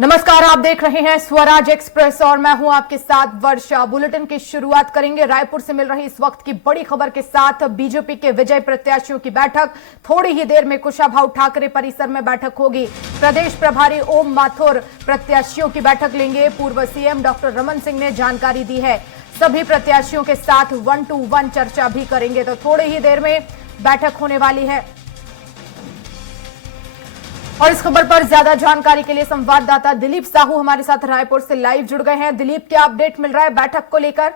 नमस्कार, आप देख रहे हैं स्वराज एक्सप्रेस और मैं हूं आपके साथ वर्षा। बुलेटिन की शुरुआत करेंगे रायपुर से मिल रही इस वक्त की बड़ी खबर के साथ। बीजेपी के विजय प्रत्याशियों की बैठक थोड़ी ही देर में कुशाभाऊ ठाकरे परिसर में बैठक होगी। प्रदेश प्रभारी ओम माथुर प्रत्याशियों की बैठक लेंगे। पूर्व सीएम डॉक्टर रमन सिंह ने जानकारी दी है। सभी प्रत्याशियों के साथ 1-to-1 चर्चा भी करेंगे। तो थोड़ी ही देर में बैठक होने वाली है और इस खबर पर ज्यादा जानकारी के लिए संवाददाता दिलीप साहू हमारे साथ रायपुर से लाइव जुड़ गए हैं। दिलीप, क्या अपडेट मिल रहा है बैठक को लेकर?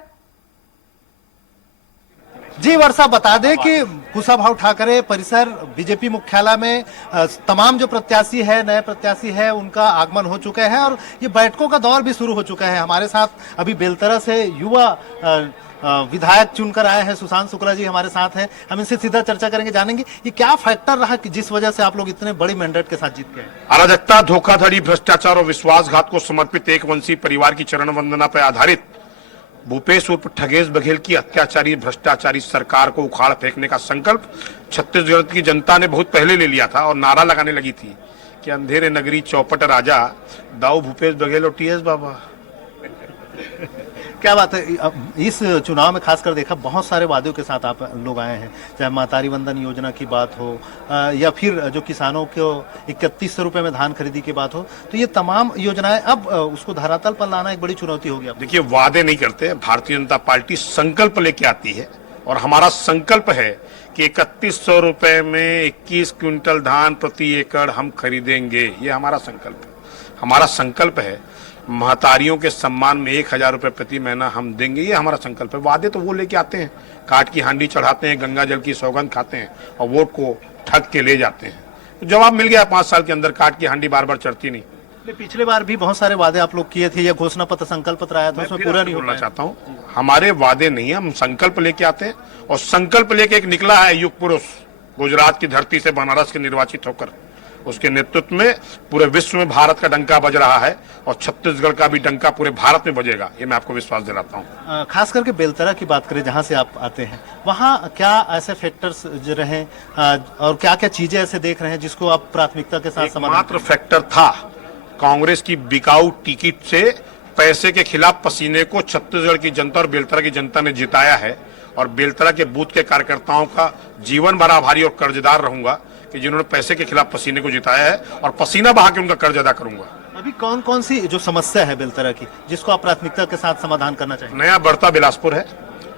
जी वर्षा, बता दें कि कुशाभाऊ ठाकरे परिसर बीजेपी मुख्यालय में तमाम जो प्रत्याशी है, नए प्रत्याशी है, उनका आगमन हो चुका है और ये बैठकों का दौर भी शुरू हो चुका है। हमारे साथ अभी बेलतरा से युवा विधायक चुनकर आए हैं सुशांत शुक्ला जी हमारे साथ हैं। हम इनसे सीधा चर्चा करेंगे, जानेंगे ये क्या फैक्टर रहा कि जिस वजह से आप लोग इतने बड़ी मैंडेट के साथ जीत गए। अराजकता, धोखाधड़ी, भ्रष्टाचार और विश्वासघात को समर्पित एक वंशीय परिवार की चरण वंदना पर आधारित भूपेश उर्फ ठगेश बघेल की अत्याचारी भ्रष्टाचारी सरकार को उखाड़ फेंकने का संकल्प छत्तीसगढ़ की जनता ने बहुत पहले ले लिया था और नारा लगाने लगी थी कि अंधेरे नगरी चौपट राजा दाऊ भूपेश बघेल और टीएस बाबा। क्या बात है, इस चुनाव में खासकर देखा बहुत सारे वादों के साथ आप लोग आए हैं, चाहे मातारी वंदन योजना की बात हो या फिर जो किसानों को 3100 रुपए में धान खरीदी की बात हो, तो ये तमाम योजनाएं अब उसको धरातल पर लाना एक बड़ी चुनौती होगी। देखिए, वादे नहीं करते, भारतीय जनता पार्टी संकल्प लेके आती है और हमारा संकल्प है कि 3100 रुपए में 21 क्विंटल धान प्रति एकड़ हम खरीदेंगे। ये हमारा संकल्प है। हमारा संकल्प है महतारियों के सम्मान में 1000 रुपए प्रति महीना हम देंगे। ये हमारा संकल्प है। वादे तो वो लेके आते हैं, काट की हांडी चढ़ाते हैं, गंगा जल की सौगंध खाते हैं और वोट को ठग के ले जाते हैं। तो जवाब मिल गया, 5 साल के अंदर काट की हांडी बार बार चढ़ती नहीं। पिछले बार भी बहुत सारे वादे आप लोग किए थे, या घोषणा पत्र संकल्प पत्र आया था, उसमें पूरा नहीं बोलना चाहता हूँ। हमारे वादे नहीं है, हम संकल्प लेके आते हैं और संकल्प लेके एक निकला है युग पुरुष गुजरात की धरती से बनारस के निर्वाचित होकर। उसके नेतृत्व में पूरे विश्व में भारत का डंका बज रहा है और छत्तीसगढ़ का भी डंका पूरे भारत में बजेगा, ये मैं आपको विश्वास दिलाता हूँ। खास करके बेलतरा की बात करें, जहां से आप आते हैं, वहां क्या ऐसे फैक्टर्स जो रहे और क्या क्या चीजें ऐसे देख रहे हैं जिसको आप प्राथमिकता के साथ समाधान? मात्र फैक्टर था कांग्रेस की बिकाऊ टिकट से पैसे के खिलाफ पसीने को छत्तीसगढ़ की जनता और बेलतरा की जनता ने जिताया है और बेलतरा के बूथ के कार्यकर्ताओं का जीवन भर आभारी और कर्जदार रहूंगा कि जिन्होंने पैसे के खिलाफ पसीने को जिताया है और पसीना बहा के उनका कर्ज अदा करूंगा। अभी कौन कौन सी जो समस्या है बेलतरा की जिसको आप प्राथमिकता के साथ समाधान करना चाहिए? नया बढ़ता बिलासपुर है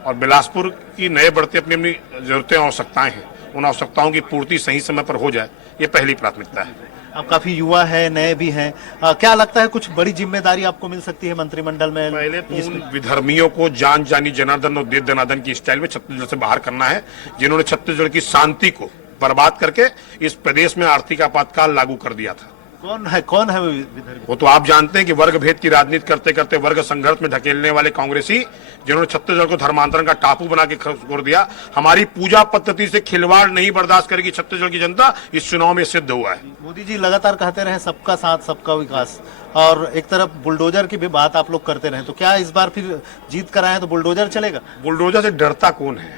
और बिलासपुर की नए बढ़ते अपनी अपनी जरूरतें आवश्यकताएं हैं, उन आवश्यकताओं की पूर्ति सही समय पर हो जाए, ये पहली प्राथमिकता है। आप काफी युवा है, नए भी हैं, क्या लगता है कुछ बड़ी जिम्मेदारी आपको मिल सकती है मंत्रिमंडल में? पहले तो उन विधर्मियों को जान जानी जनार्दन और दे दनादन की स्टाइल में छत्तीसगढ़ से बाहर करना है, जिन्होंने छत्तीसगढ़ की शांति को बर्बाद करके इस प्रदेश में आर्थिक आपातकाल लागू कर दिया था। कौन है विधर्मी? वो तो आप जानते हैं कि वर्ग भेद की राजनीति करते करते वर्ग संघर्ष में ढकेलने वाले कांग्रेसी, जिन्होंने छत्तीसगढ़ को धर्मांतरण का टापू बना के छोड़ दिया। हमारी पूजा पद्धति से खिलवाड़ नहीं बर्दाश्त करेगी छत्तीसगढ़ की जनता, इस चुनाव में सिद्ध हुआ है। मोदी जी लगातार कहते रहे सबका साथ सबका विकास, और एक तरफ बुलडोजर की भी बात आप लोग करते रहे, तो क्या इस बार फिर जीत कर आए तो बुलडोजर चलेगा? बुलडोजर से डरता कौन है?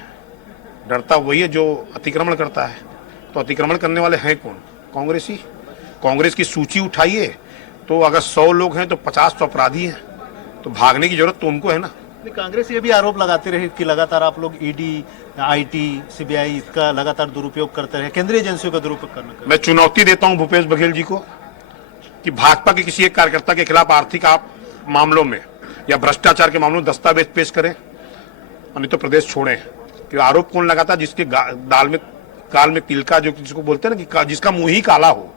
डरता वही है जो अतिक्रमण करता है। तो अतिक्रमण करने वाले हैं कौन? कांग्रेसी। कांग्रेस की सूची उठाइए तो अगर 100 लोग हैं तो 50 तो अपराधी हैं, तो भागने की जरूरत तो उनको है ना। कांग्रेस ये भी आरोप लगाती रही कि लगातार आप लोग ईडी, आईटी, सीबीआई इसका लगातार दुरुपयोग करते रहे, केंद्रीय एजेंसियों का दुरुपयोग करना। मैं चुनौती देता हूं भूपेश बघेल जी को कि भाजपा के किसी एक कार्यकर्ता के खिलाफ आर्थिक मामलों में या भ्रष्टाचार के मामलों में दस्तावेज पेश करें और नहीं तो प्रदेश छोड़ें। कि आरोप कौन लगाता है? जिसके काल में तिल का, जो जिसको बोलते हैं ना कि जिसका मुंह ही काला हो,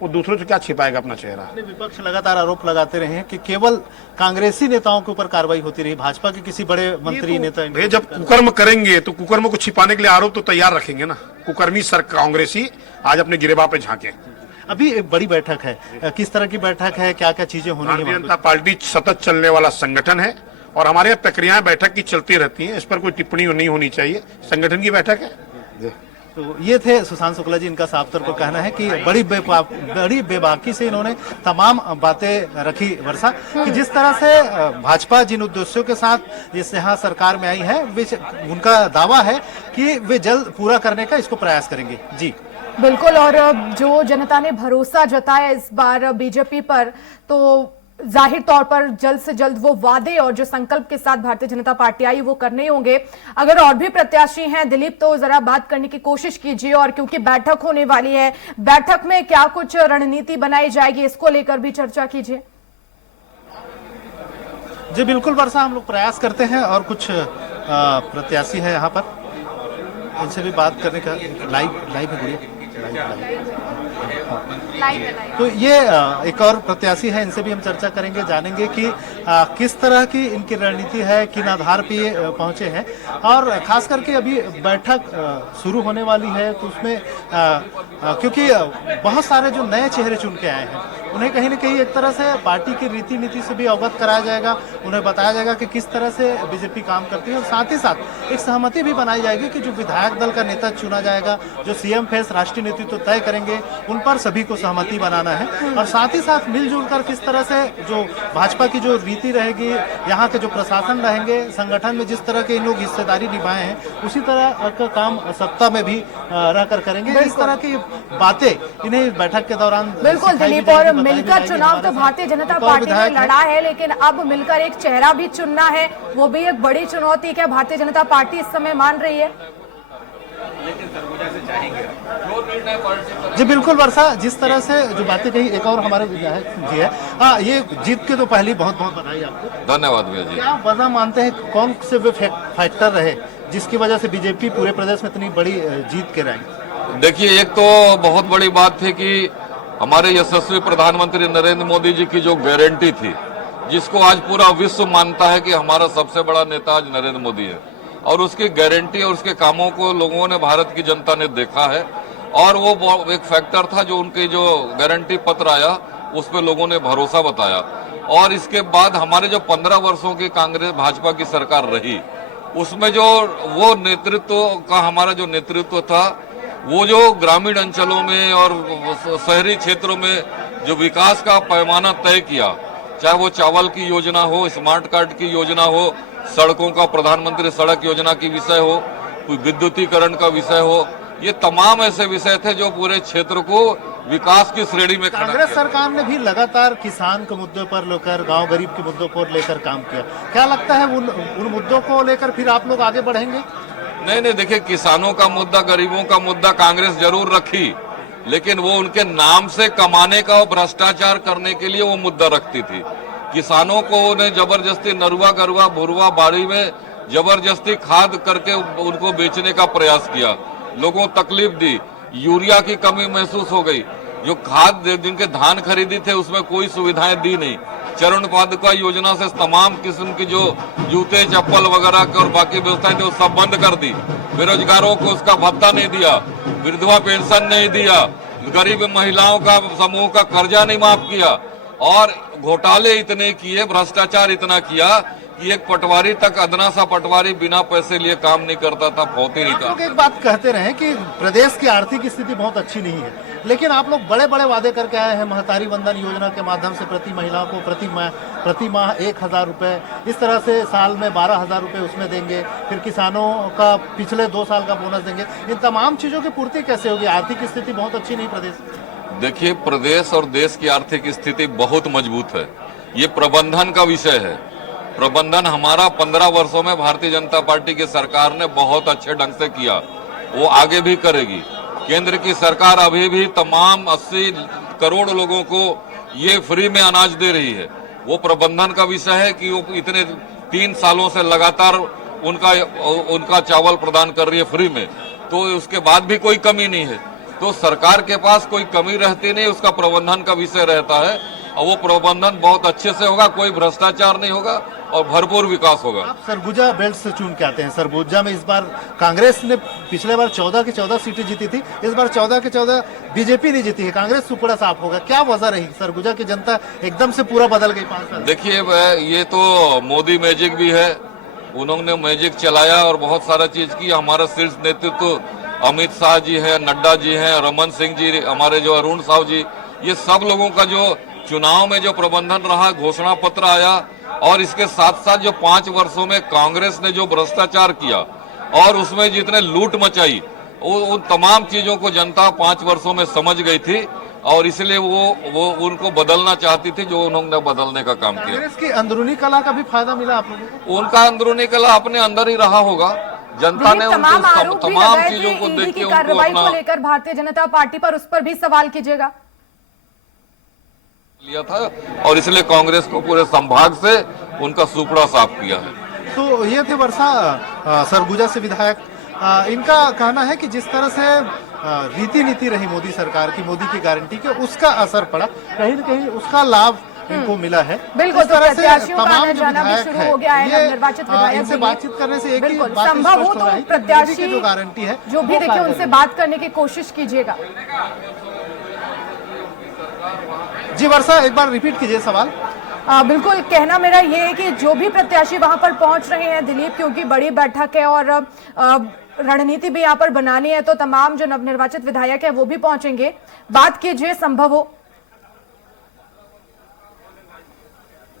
वो दूसरों से क्या छिपाएगा अपना चेहरा। विपक्ष लगातार आरोप लगाते रहे हैं कि केवल कांग्रेसी नेताओं के ऊपर कार्रवाई होती रही, भाजपा के किसी बड़े मंत्री नेता जब कुकर्म करेंगे तो कुकर्म को छिपाने के लिए आरोप तो तैयार रखेंगे ना। कुकर्मी सर कांग्रेसी आज अपने गिरेबान पे झांके। अभी एक बड़ी बैठक है, किस तरह की बैठक है, क्या क्या चीजें होनी है? भारतीय जनता पार्टी सतत चलने वाला संगठन है और हमारे यहाँ प्रक्रियाएं बैठक की चलती रहती हैं, इस पर कोई टिप्पणी नहीं होनी चाहिए। संगठन की बैठक है। तो ये थे सुशांत शुक्ला जी, इनका साफ तौर पर कहना है कि बड़ी बेबाकी से इन्होंने तमाम बातें रखी वर्षा, कि जिस तरह से भाजपा जिन उद्देश्यों के साथ इस यहाँ सरकार में आई है, उनका दावा है कि वे जल्द पूरा करने का इसको प्रयास करेंगे। जी बिल्कुल। और जो जनता ने भरोसा जताया इस बार बीजेपी पर, तो जाहिर तौर पर जल्द से जल्द वो वादे और जो संकल्प के साथ भारतीय जनता पार्टी आई वो करने होंगे। अगर और भी प्रत्याशी हैं दिलीप, तो जरा बात करने की कोशिश कीजिए। और क्योंकि बैठक होने वाली है, बैठक में क्या कुछ रणनीति बनाई जाएगी, इसको लेकर भी चर्चा कीजिए। जी बिल्कुल वर्षा, हम लोग प्रयास करते हैं और कुछ प्रत्याशी है यहाँ पर, इनसे भी बात करने का लाइव है गुड़िया, तो ये एक और प्रत्याशी है, इनसे भी हम चर्चा करेंगे, जानेंगे कि किस तरह की इनकी रणनीति है, किन आधार पे ये पहुंचे हैं। और खास करके अभी बैठक शुरू होने वाली है, तो उसमें क्योंकि बहुत सारे जो नए चेहरे चुन के आए हैं, उन्हें कहीं ना कहीं एक तरह से पार्टी की रीति नीति से भी अवगत कराया जाएगा, उन्हें बताया जाएगा कि किस तरह से बीजेपी काम करती है। और साथ ही साथ एक सहमति भी बनाई जाएगी कि जो विधायक दल का नेता चुना जाएगा, जो सीएम फेस राष्ट्रीय नेतृत्व तय करेंगे, उन पर सभी को सहमति बनाना है। और साथ ही साथ मिलजुल कर किस तरह से जो भाजपा की जो रीति रहेगी, यहाँ के जो प्रशासन रहेंगे, संगठन में जिस तरह के इन लोग हिस्सेदारी निभाए हैं, उसी तरह का काम सत्ता में भी रहकर करेंगे। इस तरह की बातें इन्हें बैठक के दौरान बिल्कुल दिलीप। और मिलकर चुनाव तो भारतीय जनता पार्टी ने लड़ा है, लेकिन अब मिलकर एक चेहरा भी चुनना है, वो भी एक बड़ी चुनौती क्या भारतीय जनता पार्टी इस समय मान रही है? जी बिल्कुल वर्षा, जिस तरह से जो बातें कही, एक और हमारे विधायक जी है, ये जीत के तो पहली बहुत बहुत बधाई आपको। धन्यवाद भैया जी। क्या वजह मानते हैं, कौन से वे फैक्टर रहे जिसकी वजह से बीजेपी पूरे प्रदेश में इतनी बड़ी जीत के रही? देखिए, एक तो बहुत बड़ी बात थी कि हमारे यशस्वी प्रधानमंत्री नरेंद्र मोदी जी की जो गारंटी थी, जिसको आज पूरा विश्व मानता है कि हमारा सबसे बड़ा नेता आज नरेंद्र मोदी है, और उसकी गारंटी और उसके कामों को लोगों ने, भारत की जनता ने देखा है। और वो एक फैक्टर था जो उनके जो गारंटी पत्र आया, उस पर लोगों ने भरोसा बताया। और इसके बाद हमारे जो 15 वर्षों की कांग्रेस भाजपा की सरकार रही, उसमें जो वो नेतृत्व का, हमारा जो नेतृत्व था, वो जो ग्रामीण अंचलों में और शहरी क्षेत्रों में जो विकास का पैमाना तय किया, चाहे वो चावल की योजना हो, स्मार्ट कार्ड की योजना हो, सड़कों का प्रधानमंत्री सड़क योजना की विषय हो, विद्युतीकरण का विषय हो, ये तमाम ऐसे विषय थे जो पूरे क्षेत्र को विकास की श्रेणी में खड़ा। कांग्रेस सरकार ने भी लगातार किसान के मुद्दे पर लेकर, गांव गरीब के मुद्दों पर लेकर काम किया। क्या लगता है उन मुद्दों को लेकर फिर आप लोग आगे बढ़ेंगे? नहीं, देखिए, किसानों का मुद्दा, गरीबों का मुद्दा कांग्रेस जरूर रखी, लेकिन वो उनके नाम से कमाने का और भ्रष्टाचार करने के लिए वो मुद्दा रखती थी। किसानों को उन्हें जबरदस्ती नरुआ गरुआ भुरवा बाड़ी में जबरदस्ती खाद करके उनको बेचने का प्रयास किया, लोगों को तकलीफ दी, यूरिया की कमी महसूस हो गई, जो खाद जिनके धान खरीदी थे उसमें कोई सुविधाएं दी नहीं, चरण पादुका योजना से तमाम किस्म की जो जूते चप्पल वगैरह और बाकी व्यवस्थाएं थी वो सब बंद कर दी, बेरोजगारों को उसका भत्ता नहीं दिया, विधवा पेंशन नहीं दिया, गरीब महिलाओं का समूह का कर्जा नहीं माफ किया, और घोटाले इतने किए, भ्रष्टाचार इतना किया कि एक पटवारी तक, अदना सा पटवारी बिना पैसे लिए काम नहीं करता था, फौती नहीं था। आप लोग एक बात कहते रहे कि प्रदेश की आर्थिक स्थिति बहुत अच्छी नहीं है, लेकिन आप लोग बड़े बड़े वादे करके आए हैं। महतारी वंदन योजना के माध्यम से प्रति महिलाओं को प्रति माह 1,000 रुपए, इस तरह से साल में 12,000 रुपए उसमें देंगे, फिर किसानों का पिछले 2 साल का बोनस देंगे। इन तमाम चीजों की पूर्ति कैसे होगी? आर्थिक स्थिति बहुत अच्छी नहीं प्रदेश। देखिए, प्रदेश और देश की आर्थिक स्थिति बहुत मजबूत है, ये प्रबंधन का विषय है। प्रबंधन हमारा 15 वर्षों में भारतीय जनता पार्टी की सरकार ने बहुत अच्छे ढंग से किया, वो आगे भी करेगी। केंद्र की सरकार अभी भी तमाम 80 करोड़ लोगों को ये फ्री में अनाज दे रही है, वो प्रबंधन का विषय है कि वो इतने 3 सालों से लगातार उनका चावल प्रदान कर रही है फ्री में, तो उसके बाद भी कोई कमी नहीं है। तो सरकार के पास कोई कमी रहती नहीं, उसका प्रबंधन का विषय रहता है, और वो प्रबंधन बहुत अच्छे से होगा, कोई भ्रष्टाचार नहीं होगा और भरपूर विकास होगा। आप सरगुजा बेल्ट से चुन के आते हैं। सरगुजा में इस बार कांग्रेस ने पिछले बार 14 की 14 सीटें जीती थी, इस बार 14 की 14 बीजेपी नहीं जीती है, कांग्रेस सुपड़ा साफ होगा। क्या वजह रही? सरगुजा की जनता एकदम से पूरा बदल गई 5 साल। देखिए, ये तो मोदी मैजिक भी है, उन्होंने मैजिक चलाया और बहुत सारा चीज की। हमारा शीर्ष नेतृत्व अमित शाह जी है, नड्डा जी हैं, रमन सिंह जी, हमारे जो अरुण साहू जी, ये सब लोगों का जो चुनाव में जो प्रबंधन रहा, घोषणा पत्र आया, और इसके साथ साथ जो 5 वर्षों में कांग्रेस ने जो भ्रष्टाचार किया और उसमें जितने लूट मचाई उन तमाम चीजों को जनता 5 वर्षों में समझ गई थी और इसलिए वो उनको बदलना चाहती थी, जो उन्होंने बदलने का काम किया। कांग्रेस की अंदरूनी कला का भी फायदा मिला आप लोगों को? उनका अंदरूनी कला अपने अंदर ही रहा होगा। जनता ने तमाम आरोप उनको भी तमाम लगाए चीजों थे को ईडी देख की के उनको कार्रवाई अपना को लेकर भारतीय जनता पार्टी पर, उस पर भी सवाल कीजिएगा। लिया था और इसलिए कांग्रेस को पूरे संभाग से उनका सुपड़ा साफ किया है। तो ये थे वर्षा सरगुजा से विधायक। इनका कहना है कि जिस तरह से रीति नीति रही मोदी सरकार की, मोदी की गारंटी के, उसका असर पड़ा, कहीं न कहीं उसका लाभ इनको मिला है। बिल्कुल, इस तरह से प्रत्याशियों का तमाम आना जो जाना भी विधायक शुरू हो गया है। ये नवनिर्वाचित विधायक इनसे भी बातचीत करने से एक ही बिल्कुल बात संभव हो स्पष्ट हो तो रहा है कि प्रत्याशी मोदी की जो गारंटी है जो भी वो देखिए फायदा उनसे है। बात करने की कोशिश कीजिएगा। जी वर्षा, एक बार रिपीट कीजिए सवाल। बिल्कुल, कहना मेरा ये है कि जो भी प्रत्याशी वहां पर पहुंच रहे हैं दिलीप, क्योंकि बड़ी बैठक है और रणनीति भी यहाँ पर बनानी है, तो तमाम जो नवनिर्वाचित विधायक है वो भी पहुंचेंगे। बात कीजिए, संभव हो।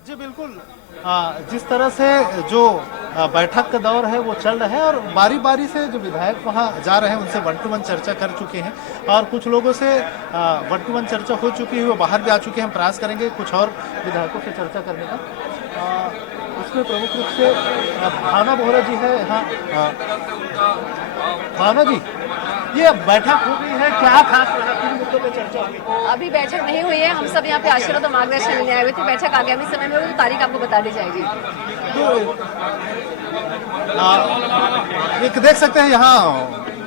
जी बिल्कुल, जिस तरह से जो बैठक का दौर है वो चल रहा है और बारी बारी से जो विधायक वहां जा रहे हैं उनसे 1 to 1 चर्चा कर चुके हैं और कुछ लोगों से 1 to 1 चर्चा हो चुकी है, वो बाहर भी आ चुके हैं। हम प्रयास करेंगे कुछ और विधायकों से चर्चा करने का। उसमें प्रमुख रूप से भावना बोहरा जी है यहाँ। भावना जी, ये बैठक हो गई है, क्या खास रहा, किन मुद्दों पे चर्चा हुई? अभी बैठक नहीं हुई है। हम सब यहाँ पे आशीर्वाद और मार्गदर्शन लेने आए हुए थे। बैठक आगामी समय में होगी तो तारीख आपको बता दी जाएगी। तो एक देख सकते हैं यहाँ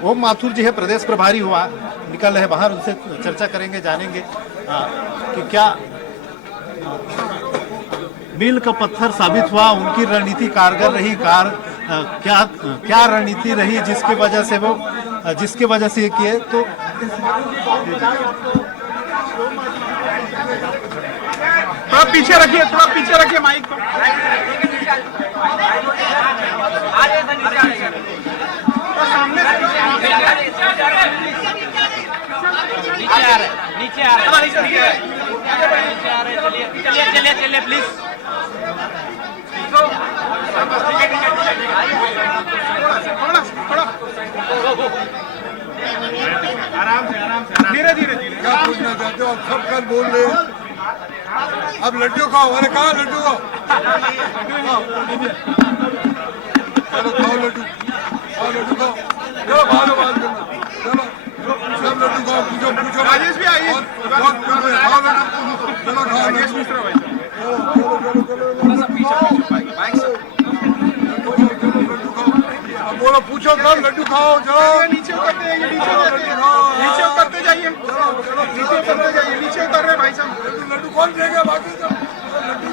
ओम माथुर जी है, प्रदेश प्रभारी हुआ, निकल रहे बाहर, उनसे चर्चा करेंगे, जानेंगे कि क्या मील का पत्थर साबित हुआ, उनकी रणनीति कारगर रही, क्या रणनीति रही जिसके वजह से ये किए। तो थोड़ा पीछे रखिए माइक को। नीचे आ रहे चलिए प्लीज। आराम से धीरे धीरे। क्या पूछना चाहते हो? सब कल बोल रहे हैं। अब लड्डू खाओ। अरे कहाँ लड्डू खाओ? चलो खाओ लड्डू, खाओ। चलो बात करना। चलो सब लड्डू खाओ। पूछो। राजेश भी आइए। खाओ लड्डू। चलो खाओ राजेश लड्डू। मिश्रा भाई अब बोलो, पूछो कब लड्डू खाओ। चलो नीचे उतरते हैं, नीचे उतरते जाइए। नीचे उतर रहे भाई साहब। लड्डू कौन देगा? बाकी सब लड्डू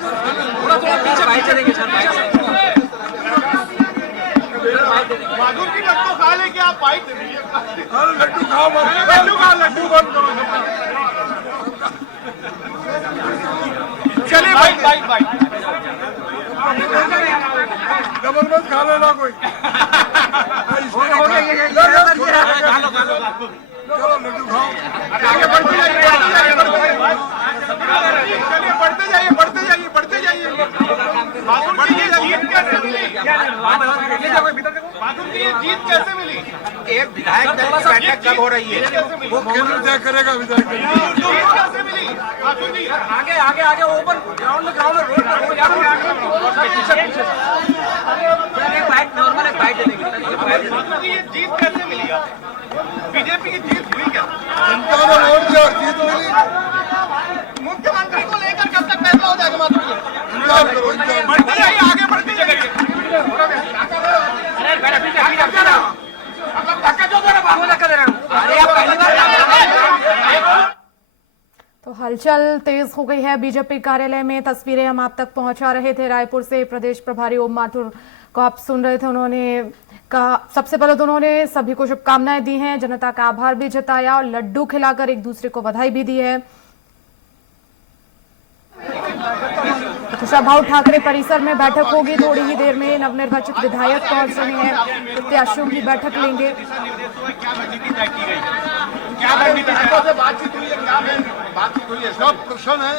थोड़ा पीछे भाई चलेंगे सर। माधुर की लड्डू खा ले, क्या आप बाइक दे दीजिए। अरे लड्डू खाओ। लड्डू बंद करो। चलिए बाइक जबरदस्त खा लेना कोई। चलो लड्डू खाओ। आगे बढ़ते जाइए। चलिए बढ़ते जाइए। माधुर जी, ये जीत कैसे मिली? माधुर जी, ये जीत कैसे मिली? एक विधायक दल की बैठक कब हो रही है? वो केंद्र तय करेगा विधायक। जीत कैसे मिली? माधुर जी, आगे ओपन ग्राउंड में रोड माधुर जी, ये जीत कैसे मिली? बीजेपी की जीत हुई क्या? जनता ने वोट दिया और जीत मिली। मुख्यमंत्री को लेकर कब तक फैसला हो जाएगा माधुर जी? इंतजार करो, इंतजार। बढ़ते जाइए, आगे बढ़ते जाइए। तो हलचल तेज हो गई है बीजेपी कार्यालय में। तस्वीरें हम आप तक पहुंचा रहे थे रायपुर से। प्रदेश प्रभारी ओम माथुर को आप सुन रहे थे। उन्होंने कहा, सबसे पहले तो उन्होंने सभी को शुभकामनाएं दी हैं, जनता का आभार भी जताया और लड्डू खिलाकर एक दूसरे को बधाई भी दी है। कुशाभाऊ ठाकरे परिसर में बैठक होगी थोड़ी ही देर में। नवनिर्वाचित विधायक पहुंच रहे हैं, प्रत्याशियों की बैठक लेंगे। सब प्रसन्न है,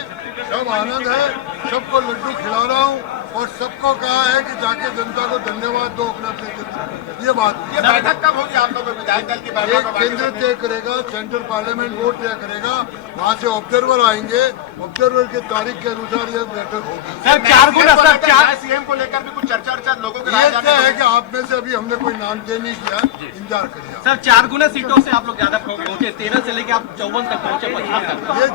सब आनंद है, सबको लड्डू खिला रहा हूँ। और सबको कहा है कि जाके जनता को धन्यवाद दो अपने अपने केंद्र। ये बात ये बैठक कब होगी आप लोगों विधायक दल की एक बैठक? केंद्र तय करेगा, सेंट्रल पार्लियामेंट बोर्ड तय करेगा, वहाँ से ऑब्जर्वर आएंगे, ऑब्जर्वर की तारीख के अनुसार ये बैठक होगी। सर 4 गुना सर 4 सीएम को लेकर भी कुछ चर्चा लोगों के ये तय है कि आप में से अभी हमने कोई नाम तय नहीं किया, इंतजार करिए। सर 4 गुना सीटों से आप लोग ज्यादा पहुंचे, 13 से लेके आप 54 तक पहुंचे, 55 तक। ये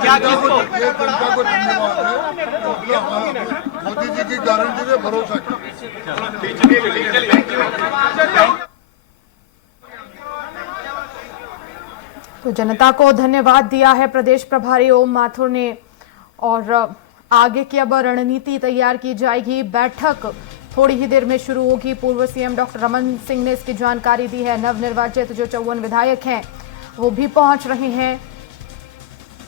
जनता को धन्यवाद है, तो हमारा मोदी जी की गारंटी पे भरोसा करें। तो जनता को धन्यवाद दिया है प्रदेश प्रभारी ओम माथुर ने। और आगे की अब रणनीति तैयार की जाएगी। बैठक थोड़ी ही देर में शुरू होगी। पूर्व सीएम डॉक्टर रमन सिंह ने इसकी जानकारी दी है। नवनिर्वाचित जो 54 विधायक हैं वो भी पहुंच रहे हैं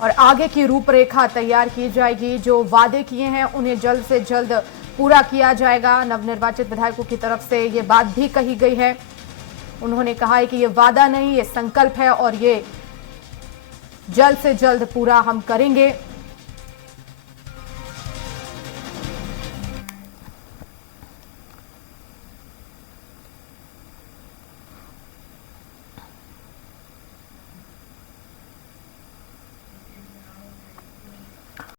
और आगे की रूपरेखा तैयार की जाएगी। जो वादे किए हैं उन्हें जल्द से जल्द पूरा किया जाएगा। नवनिर्वाचित विधायकों की तरफ से ये बात भी कही गई है। उन्होंने कहा है कि ये वादा नहीं, ये संकल्प है और ये जल्द से जल्द पूरा हम करेंगे।